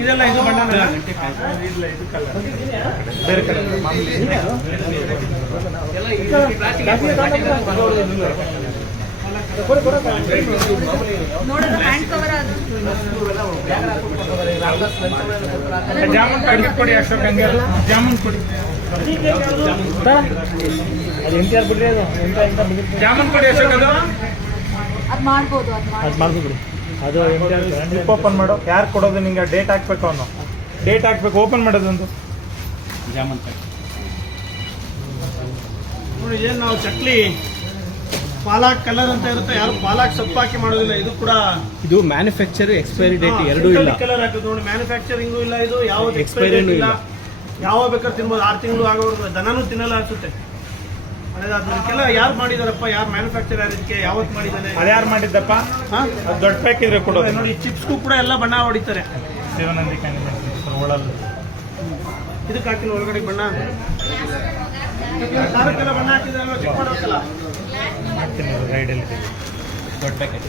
ಇದೆಲ್ಲ ಇದು ಬಣ್ಣ ಬೇರೆ ಕಲರ್ ಜಾಮೂನ್ ಪ್ಯಾಕೆಟ್ ಕೊಡಿ ಅಶೋಕ್ ಹಂಗೆ ಜಾಮೂನ್ ಕೊಡಿ ಜಾಮೂನ್ ಕೊಡಿ ಅಶೋಕ್ ಅದು ಮಾಡ್ಬೋದು ಅದು ಜಿಪ್ ಓಪನ್ ಮಾಡು. ಯಾರು ಕೊಡೋದು ನಿಂಗೆ? ಡೇಟ್ ಹಾಕ್ಬೇಕು, ಅವನು ಡೇಟ್ ಹಾಕ್ಬೇಕು. ಓಪನ್ ಮಾಡೋದೊಂದು ಜಾಮೂನ್ ನೋಡಿ. ಏನು ನಾವು ಚಕ್ಲಿ ಪಾಲಾಕ್ ಕಲರ್ ಅಂತ ಇರುತ್ತೆ, ಯಾರು ಪಾಲಾಕ್ ಸೊಪ್ಪು ಹಾಕಿ ಮಾಡೋದಿಲ್ಲ. ಇದು ಕೂಡ ಇದು ಮ್ಯಾನುಫ್ಯಾಕ್ಚರ್ ಎಕ್ಸ್ಪೈರಿ ಡೇಟ್ ಎರಡೂ ಇಲ್ಲ. ಕಲರ್ ಹಾಕೋದು ನೋಡಿ, ಮ್ಯಾನುಫ್ಯಾಕ್ಚರಿಂಗು ಇಲ್ಲ, ಇದು ಯಾವ ಎಕ್ಸ್ಪೈರಿ ಇಲ್ಲ. ಯಾವ ಬೇಕಾದ್ರೆ ತಿನ್ಬೋದು. 6 ತಿಂಗಳು ಆಗೋದು ದನನೂ ತಿನ್ನಲ್ಲ ಅನ್ಸುತ್ತೆ. ಅದಕ್ಕೆಲ್ಲ ಯಾರು ಮಾಡಿದಾರಪ್ಪ? ಯಾರು ಮ್ಯಾನುಫ್ಯಾಕ್ಚರ್ ಯಾರು ಇದಕ್ಕೆ? ಯಾವತ್ತು ಮಾಡಿದ್ದಾನೆ? ಅದು ಯಾರು ಮಾಡಿದ್ದಪ್ಪ? ದೊಡ್ಡ ಪ್ಯಾಕ್ ಇದ್ರೆ ಕೊಡೋದು ನೋಡಿ. ಚಿಪ್ಸ್ಗೂ ಕೂಡ ಎಲ್ಲ ಬಣ್ಣ ಹೊಡಿತಾರೆ. ಶಿವನಂದಿ ಒಳಲ್ಲಿ ಇದಕ್ಕೆ ಹಾಕಿಲ್ಲ ಒಳಗಡೆ ಬಣ್ಣ. ಖಾರಕ್ಕೆಲ್ಲ ಬಣ್ಣ ಹಾಕಿದ್ರೆ ಚೆಕ್ ಮಾಡೋಕ್ಕಲ್ಲ. ಮಾಡ್ತೀನಿ ರೈಡಲ್ಲಿ ದೊಡ್ಡ ಪ್ಯಾಕೆಟ್.